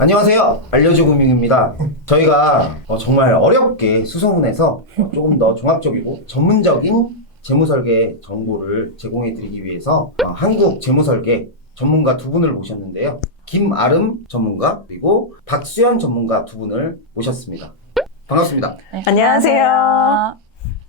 안녕하세요. 알려주금융입니다. 저희가 정말 어렵게 수소문해서 조금 더 종합적이고 전문적인 재무설계 정보를 제공해 드리기 위해서 한국 재무설계 전문가 두 분을 모셨는데요. 김아름 전문가 그리고 박수연 전문가 두 분을 모셨습니다. 반갑습니다. 네, 안녕하세요.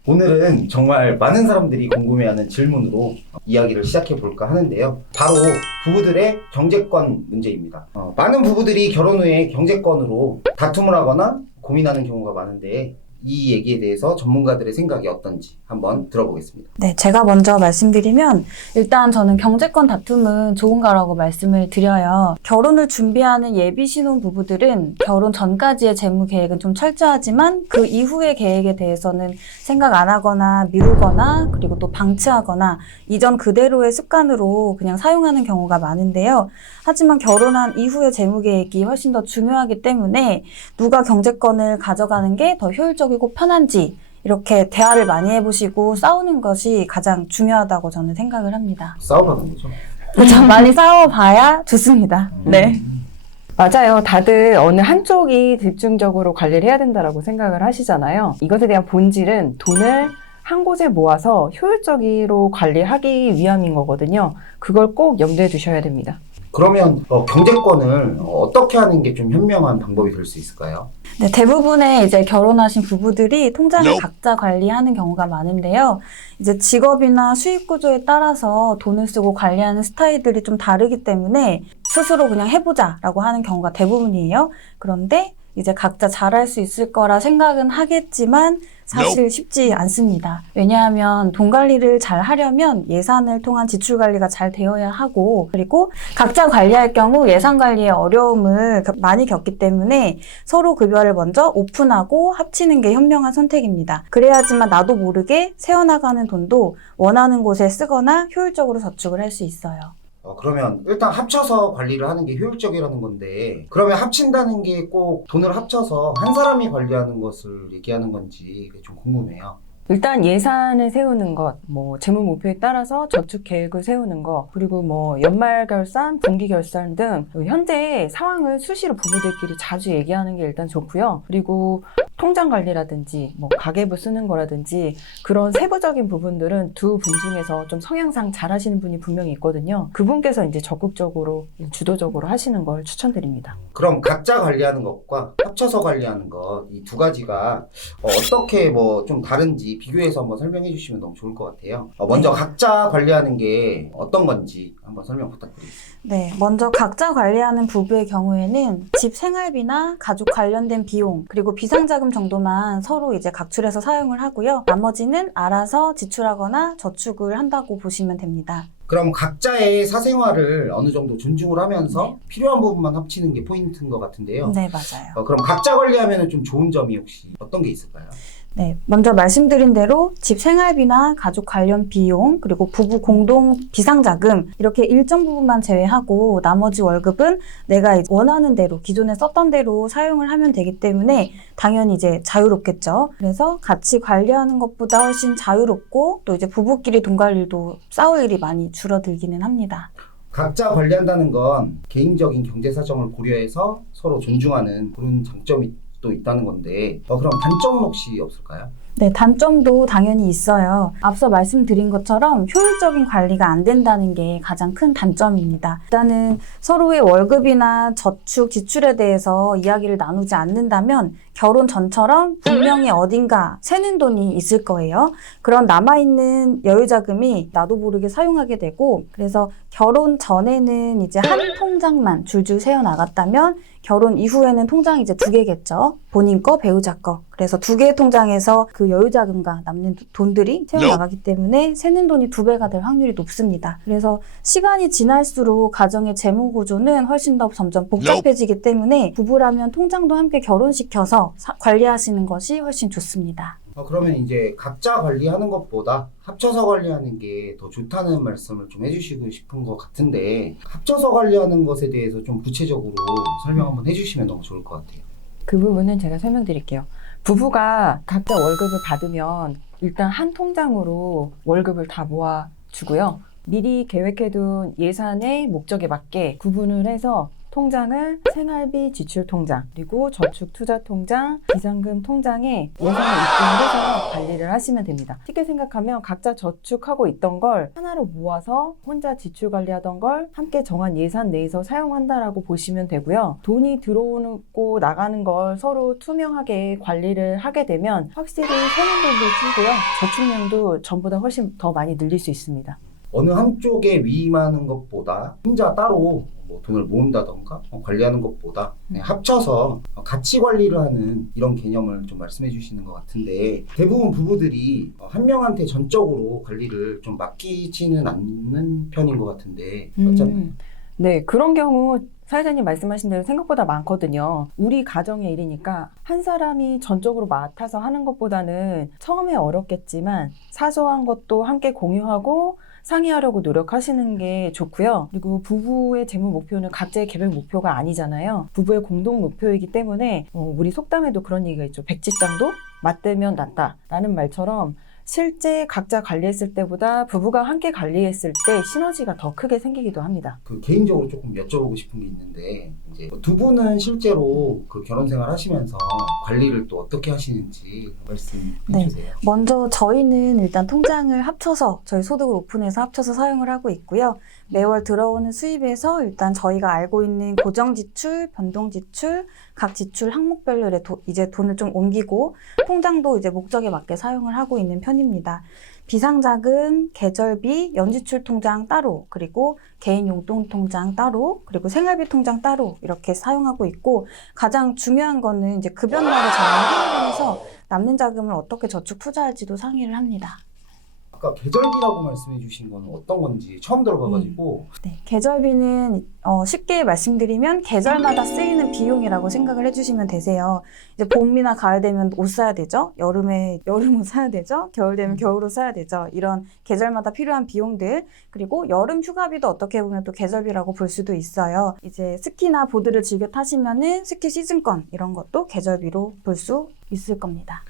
오늘은 정말 많은 사람들이 궁금해하는 질문으로 이야기를 시작해 볼까 하는데요. 바로 부부들의 경제권 문제입니다. 많은 부부들이 결혼 후에 경제권으로 다툼을 하거나 고민하는 경우가 많은데 이 얘기에 대해서 전문가들의 생각이 어떤지 한번 들어보겠습니다. 네, 제가 먼저 말씀드리면 일단 저는 경제권 다툼은 좋은 거라고 말씀을 드려요. 결혼을 준비하는 예비 신혼 부부들은 결혼 전까지의 재무 계획은 좀 철저하지만 그 이후의 계획에 대해서는 생각 안 하거나 미루거나 그리고 또 방치하거나 이전 그대로의 습관으로 그냥 사용하는 경우가 많은데요. 하지만 결혼한 이후의 재무 계획이 훨씬 더 중요하기 때문에 누가 경제권을 가져가는 게 더 효율적이고 편한지 이렇게 대화를 많이 해보시고 싸우는 것이 가장 중요하다고 저는 생각을 합니다. 싸워보는 거죠? 그렇죠. 많이 싸워봐야 좋습니다. 네. 맞아요. 다들 어느 한쪽이 집중적으로 관리를 해야 된다라고 생각을 하시잖아요. 이것에 대한 본질은 돈을 한 곳에 모아서 효율적으로 관리하기 위함인 거거든요. 그걸 꼭 염두에 두셔야 됩니다. 그러면 경제권을 어떻게 하는 게 좀 현명한 방법이 될 수 있을까요? 네, 대부분의 이제 결혼하신 부부들이 통장을 각자 관리하는 경우가 많은데요. 이제 직업이나 수입 구조에 따라서 돈을 쓰고 관리하는 스타일들이 좀 다르기 때문에 스스로 그냥 해보자라고 하는 경우가 대부분이에요. 그런데 이제 각자 잘할 수 있을 거라 생각은 하겠지만 사실 쉽지 않습니다. 왜냐하면 돈 관리를 잘 하려면 예산을 통한 지출 관리가 잘 되어야 하고 그리고 각자 관리할 경우 예산 관리에 어려움을 많이 겪기 때문에 서로 급여를 먼저 오픈하고 합치는 게 현명한 선택입니다. 그래야지만 나도 모르게 새어나가는 돈도 원하는 곳에 쓰거나 효율적으로 저축을 할 수 있어요. 그러면 일단 합쳐서 관리를 하는 게 효율적이라는 건데 그러면 합친다는 게 꼭 돈을 합쳐서 한 사람이 관리하는 것을 얘기하는 건지 좀 궁금해요. 일단 예산을 세우는 것, 재무 목표에 따라서 저축 계획을 세우는 것, 그리고 연말 결산, 분기 결산 등 현재 상황을 수시로 부부들끼리 자주 얘기하는 게 일단 좋고요. 그리고 통장 관리라든지 가계부 쓰는 거라든지 그런 세부적인 부분들은 두 분 중에서 좀 성향상 잘 하시는 분이 분명히 있거든요. 그분께서 이제 적극적으로 주도적으로 하시는 걸 추천드립니다. 그럼 각자 관리하는 것과 합쳐서 관리하는 것 이 두 가지가 어떻게 좀 다른지 비교해서 한번 설명해 주시면 너무 좋을 것 같아요. 먼저 각자 관리하는 게 어떤 건지 한번 설명 부탁드리겠습니다. 네, 먼저 각자 관리하는 부부의 경우에는 집 생활비나 가족 관련된 비용 그리고 비상자금 정도만 서로 이제 각출해서 사용을 하고요. 나머지는 알아서 지출하거나 저축을 한다고 보시면 됩니다. 그럼 각자의 사생활을 어느 정도 존중을 하면서 필요한 부분만 합치는 게 포인트인 것 같은데요. 네, 맞아요. 그럼 각자 관리하면 좀 좋은 점이 혹시 어떤 게 있을까요? 네, 먼저 말씀드린 대로 집 생활비나 가족 관련 비용, 그리고 부부 공동 비상자금 이렇게 일정 부분만 제외하고 나머지 월급은 내가 원하는 대로 기존에 썼던 대로 사용을 하면 되기 때문에 당연히 이제 자유롭겠죠. 그래서 같이 관리하는 것보다 훨씬 자유롭고 또 이제 부부끼리 돈 관리도 싸울 일이 많이 줄어들기는 합니다. 각자 관리한다는 건 개인적인 경제 사정을 고려해서 서로 존중하는 그런 장점이 또 있다는 건데 그럼 단점은 혹시 없을까요? 네, 단점도 당연히 있어요. 앞서 말씀드린 것처럼 효율적인 관리가 안 된다는 게 가장 큰 단점입니다. 일단은 서로의 월급이나 저축, 지출에 대해서 이야기를 나누지 않는다면 결혼 전처럼 분명히 어딘가 새는 돈이 있을 거예요. 그런 남아있는 여유자금이 나도 모르게 사용하게 되고 그래서 결혼 전에는 이제 한 통장만 줄줄 새어나갔다면 결혼 이후에는 통장이 이제 두 개겠죠. 본인 거, 배우자 거. 그래서 두 개의 통장에서 그 여유자금과 남는 돈들이 새어나가기 때문에 새는 돈이 두 배가 될 확률이 높습니다. 그래서 시간이 지날수록 가정의 재무 구조는 훨씬 더 점점 복잡해지기 때문에 부부라면 통장도 함께 결혼시켜서 관리하시는 것이 훨씬 좋습니다. 그러면 이제 각자 관리하는 것보다 합쳐서 관리하는 게 더 좋다는 말씀을 좀 해주시고 싶은 것 같은데 합쳐서 관리하는 것에 대해서 좀 구체적으로 설명 한번 해주시면 너무 좋을 것 같아요. 그 부분은 제가 설명드릴게요. 부부가 각자 월급을 받으면 일단 한 통장으로 월급을 다 모아주고요. 미리 계획해둔 예산의 목적에 맞게 구분을 해서 통장을 생활비 지출 통장, 그리고 저축 투자 통장, 비상금 통장에 예산을 입금을 해서 관리를 하시면 됩니다. 쉽게 생각하면 각자 저축하고 있던 걸 하나로 모아서 혼자 지출 관리하던 걸 함께 정한 예산 내에서 사용한다라고 보시면 되고요. 돈이 들어오고 나가는 걸 서로 투명하게 관리를 하게 되면 확실히 세금도 줄고요. 저축량도 전보다 훨씬 더 많이 늘릴 수 있습니다. 어느 한쪽에 위임하는 것보다 혼자 따로 뭐 돈을 모은다던가 관리하는 것보다 그냥 합쳐서 같이 관리를 하는 이런 개념을 좀 말씀해 주시는 것 같은데, 대부분 부부들이 한 명한테 전적으로 관리를 좀 맡기지는 않는 편인 것 같은데 어쩌나요? 네, 그런 경우 사회자님 말씀하신 대로 생각보다 많거든요. 우리 가정의 일이니까 한 사람이 전적으로 맡아서 하는 것보다는 처음에 어렵겠지만 사소한 것도 함께 공유하고 상의하려고 노력하시는 게 좋고요. 그리고 부부의 재무 목표는 각자의 개별 목표가 아니잖아요. 부부의 공동 목표이기 때문에 우리 속담에도 그런 얘기가 있죠. 백지장도 맞대면 낫다라는 말처럼 실제 각자 관리했을 때보다 부부가 함께 관리했을 때 시너지가 더 크게 생기기도 합니다. 그 개인적으로 조금 여쭤보고 싶은 게 있는데, 이제 두 분은 실제로 그 결혼 생활 하시면서 관리를 또 어떻게 하시는지 말씀해 네. 주세요. 먼저 저희는 일단 통장을 합쳐서 저희 소득을 오픈해서 합쳐서 사용을 하고 있고요. 매월 들어오는 수입에서 일단 저희가 알고 있는 고정 지출, 변동 지출, 각 지출 항목별로 이제 돈을 좀 옮기고 통장도 이제 목적에 맞게 사용을 하고 있는 편입니다. 비상자금, 계절비, 연지출 통장 따로, 그리고 개인 용돈 통장 따로, 그리고 생활비 통장 따로 이렇게 사용하고 있고, 가장 중요한 거는 이제 급여날을 저희는 회의를 해서 남는 자금을 어떻게 저축 투자할지도 상의를 합니다. 아까 계절비라고 말씀해 주신 거는 어떤 건지 처음 들어봐가지고. 네, 계절비는 쉽게 말씀드리면 계절마다 쓰이는 비용이라고 생각을 해주시면 되세요. 이제 봄이나 가을 되면 옷 사야 되죠. 여름에 여름 옷 사야 되죠. 겨울 되면 겨울 옷 사야 되죠. 이런 계절마다 필요한 비용들, 그리고 여름 휴가비도 어떻게 보면 또 계절비라고 볼 수도 있어요. 이제 스키나 보드를 즐겨 타시면은 스키 시즌권 이런 것도 계절비로 볼 수 있을 겁니다.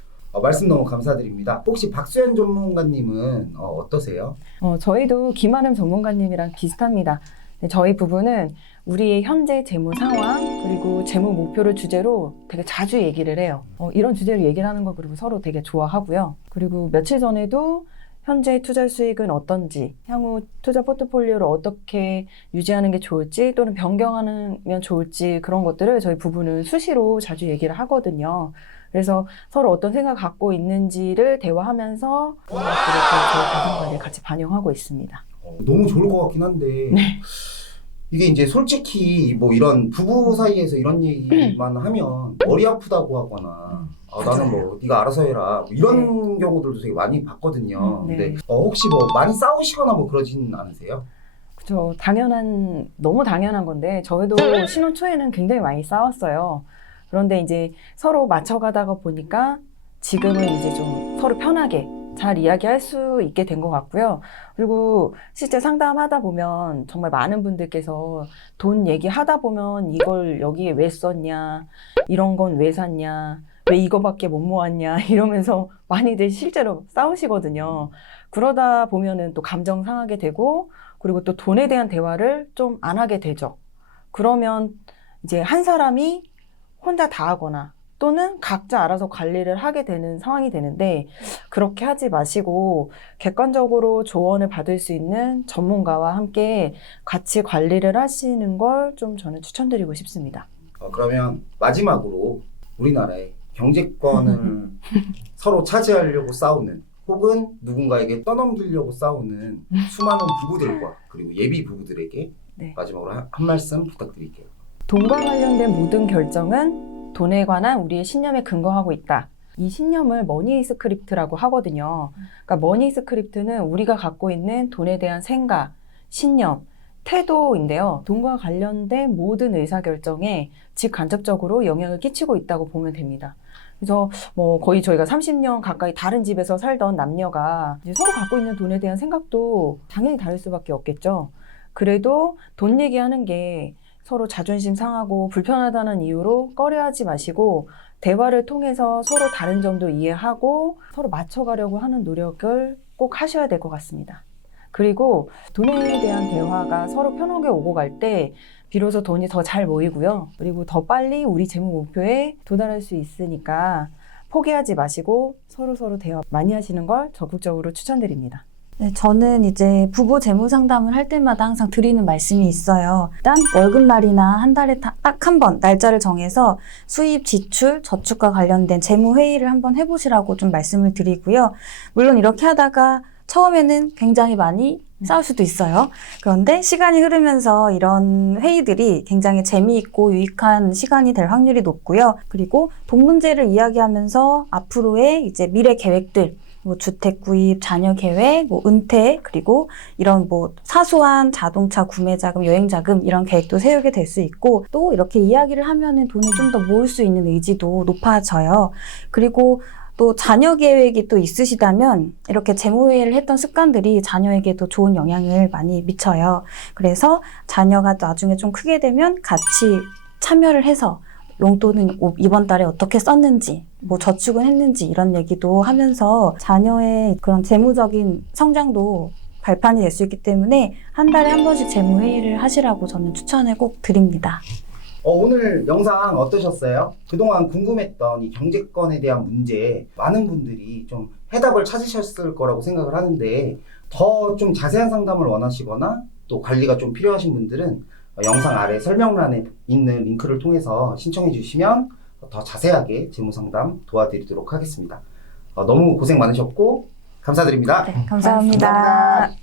말씀 너무 감사드립니다. 혹시 박수현 전문가님은 어떠세요? 저희도 김아름 전문가님이랑 비슷합니다. 네, 저희 부부는 우리의 현재 재무 상황 그리고 재무 목표를 주제로 되게 자주 얘기를 해요. 이런 주제로 얘기를 하는 거 그리고 서로 되게 좋아하고요. 그리고 며칠 전에도 현재 투자 수익은 어떤지, 향후 투자 포트폴리오를 어떻게 유지하는 게 좋을지 또는 변경하면 좋을지 그런 것들을 저희 부부는 수시로 자주 얘기를 하거든요. 그래서 서로 어떤 생각 갖고 있는지를 대화하면서 그런 것들을 저희 자산관리에 같이 반영하고 있습니다. 너무 좋을 것 같긴 한데 이게 이제 솔직히 뭐 이런 부부 사이에서 이런 얘기만 하면 머리 아프다고 하거나 나는 뭐 네가 알아서 해라 뭐 이런 경우들도 되게 많이 봤거든요. 네. 근데 혹시 뭐 많이 싸우시거나 뭐 그러진 않으세요? 그죠. 너무 당연한 건데 저희도 신혼 초에는 굉장히 많이 싸웠어요. 그런데 이제 서로 맞춰가다가 보니까 지금은 이제 좀 서로 편하게 잘 이야기할 수 있게 된 것 같고요. 그리고 실제 상담하다 보면 정말 많은 분들께서 돈 얘기하다 보면 이걸 여기에 왜 썼냐, 이런 건 왜 샀냐, 왜 이거밖에 못 모았냐 이러면서 많이들 실제로 싸우시거든요. 그러다 보면은 또 감정 상하게 되고 그리고 또 돈에 대한 대화를 좀 안 하게 되죠. 그러면 이제 한 사람이 혼자 다 하거나 또는 각자 알아서 관리를 하게 되는 상황이 되는데 그렇게 하지 마시고 객관적으로 조언을 받을 수 있는 전문가와 함께 같이 관리를 하시는 걸 좀 저는 추천드리고 싶습니다. 그러면 마지막으로 우리나라의 경제권을 서로 차지하려고 싸우는 혹은 누군가에게 떠넘기려고 싸우는 수많은 부부들과 그리고 예비 부부들에게 네. 마지막으로 한 말씀 부탁드릴게요. 돈과 관련된 모든 결정은 돈에 관한 우리의 신념에 근거하고 있다. 이 신념을 머니 스크립트라고 하거든요. 그러니까 머니 스크립트는 우리가 갖고 있는 돈에 대한 생각, 신념, 태도인데요. 돈과 관련된 모든 의사결정에 직간접적으로 영향을 끼치고 있다고 보면 됩니다. 그래서 뭐 거의 저희가 30년 가까이 다른 집에서 살던 남녀가 이제 서로 갖고 있는 돈에 대한 생각도 당연히 다를 수밖에 없겠죠. 그래도 돈 얘기하는 게 서로 자존심 상하고 불편하다는 이유로 꺼려하지 마시고 대화를 통해서 서로 다른 점도 이해하고 서로 맞춰가려고 하는 노력을 꼭 하셔야 될 것 같습니다. 그리고 돈에 대한 대화가 서로 편하게 오고 갈 때 비로소 돈이 더 잘 모이고요. 그리고 더 빨리 우리 재무 목표에 도달할 수 있으니까 포기하지 마시고 서로 대화 많이 하시는 걸 적극적으로 추천드립니다. 네, 저는 이제 부부 재무 상담을 할 때마다 항상 드리는 말씀이 있어요. 일단 월급날이나 한 달에 딱 한 번 날짜를 정해서 수입, 지출, 저축과 관련된 재무 회의를 한번 해보시라고 좀 말씀을 드리고요. 물론 이렇게 하다가 처음에는 굉장히 많이 싸울 수도 있어요. 그런데 시간이 흐르면서 이런 회의들이 굉장히 재미있고 유익한 시간이 될 확률이 높고요. 그리고 돈 문제를 이야기하면서 앞으로의 이제 미래 계획들, 뭐 주택 구입, 자녀 계획, 뭐 은퇴, 그리고 이런 뭐 사소한 자동차 구매 자금, 여행 자금 이런 계획도 세우게 될 수 있고, 또 이렇게 이야기를 하면은 돈을 좀 더 모을 수 있는 의지도 높아져요. 그리고 또 자녀 계획이 또 있으시다면 이렇게 재무회의를 했던 습관들이 자녀에게도 좋은 영향을 많이 미쳐요. 그래서 자녀가 나중에 좀 크게 되면 같이 참여를 해서 용돈은 이번 달에 어떻게 썼는지, 뭐 저축은 했는지 이런 얘기도 하면서 자녀의 그런 재무적인 성장도 발판이 될 수 있기 때문에 한 달에 한 번씩 재무회의를 하시라고 저는 추천을 꼭 드립니다. 오늘 영상 어떠셨어요? 그동안 궁금했던 이 경제권에 대한 문제 많은 분들이 좀 해답을 찾으셨을 거라고 생각을 하는데, 더 좀 자세한 상담을 원하시거나 또 관리가 좀 필요하신 분들은 영상 아래 설명란에 있는 링크를 통해서 신청해 주시면 더 자세하게 재무 상담 도와드리도록 하겠습니다. 너무 고생 많으셨고 감사드립니다. 네, 감사합니다. 감사합니다.